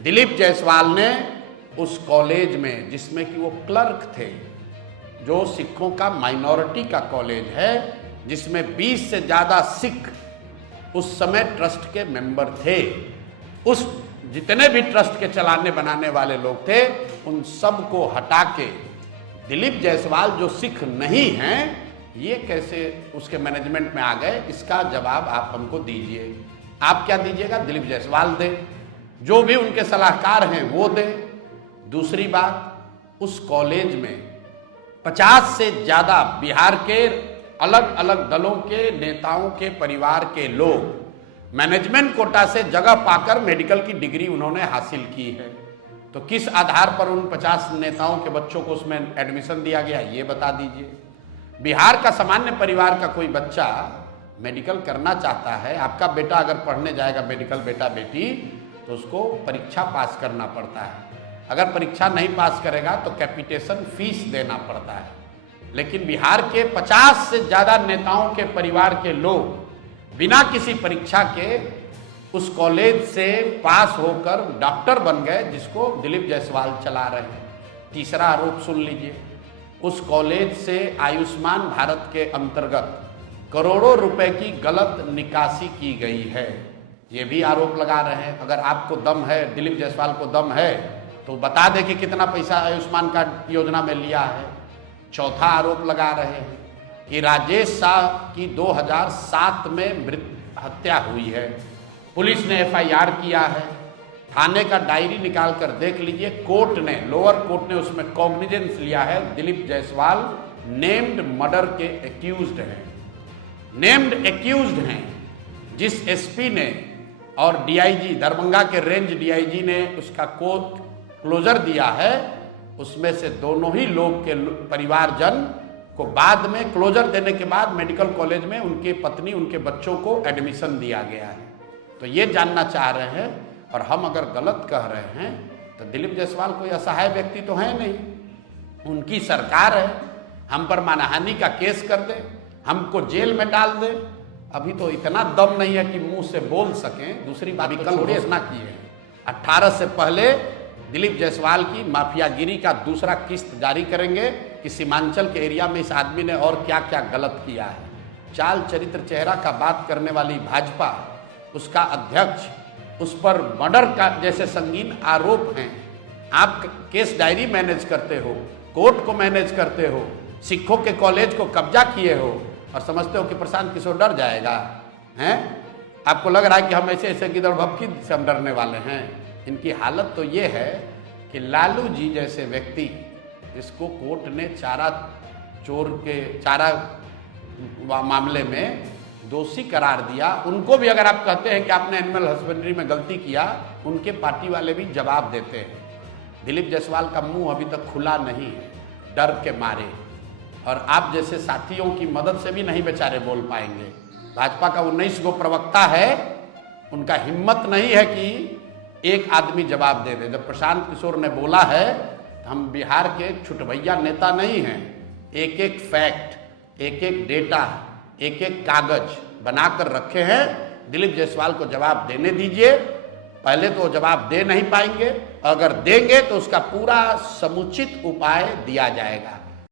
दिलीप जायसवाल ने उस कॉलेज में, जिसमें कि वो क्लर्क थे, जो सिखों का माइनॉरिटी का कॉलेज है, जिसमें 20 से ज़्यादा सिख उस समय ट्रस्ट के मेंबर थे, उस जितने भी ट्रस्ट के चलाने बनाने वाले लोग थे, उन सब को हटा के दिलीप जायसवाल जो सिख नहीं हैं, ये कैसे उसके मैनेजमेंट में आ गए, इसका जवाब आप हमको दीजिए। आप क्या दीजिएगा? दिलीप जायसवाल दे, जो भी उनके सलाहकार हैं वो दे। दूसरी बात, उस कॉलेज में 50 से ज़्यादा बिहार के अलग अलग दलों के नेताओं के परिवार के लोग मैनेजमेंट कोटा से जगह पाकर मेडिकल की डिग्री उन्होंने हासिल की है। तो किस आधार पर उन 50 नेताओं के बच्चों को उसमें एडमिशन दिया गया, ये बता दीजिए। बिहार का सामान्य परिवार का कोई बच्चा मेडिकल करना चाहता है, आपका बेटा अगर पढ़ने जाएगा मेडिकल, बेटा बेटी, तो उसको परीक्षा पास करना पड़ता है। अगर परीक्षा नहीं पास करेगा तो कैपिटेशन फीस देना पड़ता है। लेकिन बिहार के 50 से ज़्यादा नेताओं के परिवार के लोग बिना किसी परीक्षा के उस कॉलेज से पास होकर डॉक्टर बन गए, जिसको दिलीप जायसवाल चला रहे हैं। तीसरा आरोप सुन लीजिए, उस कॉलेज से आयुष्मान भारत के अंतर्गत करोड़ों रुपए की गलत निकासी की गई है, ये भी आरोप लगा रहे हैं। अगर आपको दम है, दिलीप जायसवाल को दम है, तो बता दें कि कितना पैसा आयुष्मान कार्ड योजना में लिया है। चौथा आरोप लगा रहे हैं कि राजेश शाह की 2007 में हत्या हुई है, पुलिस ने FIR किया है, थाने का डायरी निकाल कर देख लीजिए, कोर्ट ने, लोअर कोर्ट ने उसमें कॉग्निजेंस लिया है। दिलीप जायसवाल नेम्ड मर्डर के एक्यूज्ड हैं, नेम्ड एक्यूज्ड हैं। जिस SP ने और DIG दरभंगा के रेंज DIG ने उसका कोर्ट क्लोजर दिया है, उसमें से दोनों ही लोग के परिवारजन को बाद में क्लोजर देने के बाद मेडिकल कॉलेज में उनकी पत्नी, उनके बच्चों को एडमिशन दिया गया है। तो ये जानना चाह रहे हैं, और हम अगर गलत कह रहे हैं तो दिलीप जायसवाल कोई असहाय व्यक्ति तो है नहीं, उनकी सरकार है, हम पर मानहानि का केस कर दे, हमको जेल में डाल दे। अभी तो इतना दम नहीं है कि मुंह से बोल सकें। दूसरी बात, कल घोषणा की है 18 से पहले दिलीप जायसवाल की माफियागिरी का दूसरा किस्त जारी करेंगे कि सीमांचल के एरिया में इस आदमी ने और क्या क्या गलत किया है। चाल चरित्र चेहरा का बात करने वाली भाजपा, उसका अध्यक्ष, उस पर मर्डर का जैसे संगीन आरोप हैं। आप केस डायरी मैनेज करते हो, कोर्ट को मैनेज करते हो, सिखों के कॉलेज को कब्जा किए हो, और समझते हो कि प्रशांत किशोर डर जाएगा। हैं, आपको लग रहा है कि हम ऐसे ऐसे गिदड़ भपकी से हम डरने वाले हैं। इनकी हालत तो ये है कि लालू जी जैसे व्यक्ति, जिसको कोर्ट ने चारा मामले में दोषी करार दिया, उनको भी अगर आप कहते हैं कि आपने एनिमल हस्बेंड्री में गलती किया, उनके पार्टी वाले भी जवाब देते हैं। दिलीप जायसवाल का मुंह अभी तक खुला नहीं है, डर के मारे, और आप जैसे साथियों की मदद से भी नहीं बेचारे बोल पाएंगे। भाजपा का 19 गो प्रवक्ता है, उनका हिम्मत नहीं है कि एक आदमी जवाब दे दे। जब प्रशांत किशोर ने बोला है, तो हम बिहार के छुटभैया नेता नहीं हैं। एक एक फैक्ट, एक एक डेटा, एक एक कागज बनाकर रखे हैं। दिलीप जायसवाल को जवाब देने दीजिए। पहले तो जवाब दे नहीं पाएंगे, अगर देंगे तो उसका पूरा समुचित उपाय दिया जाएगा।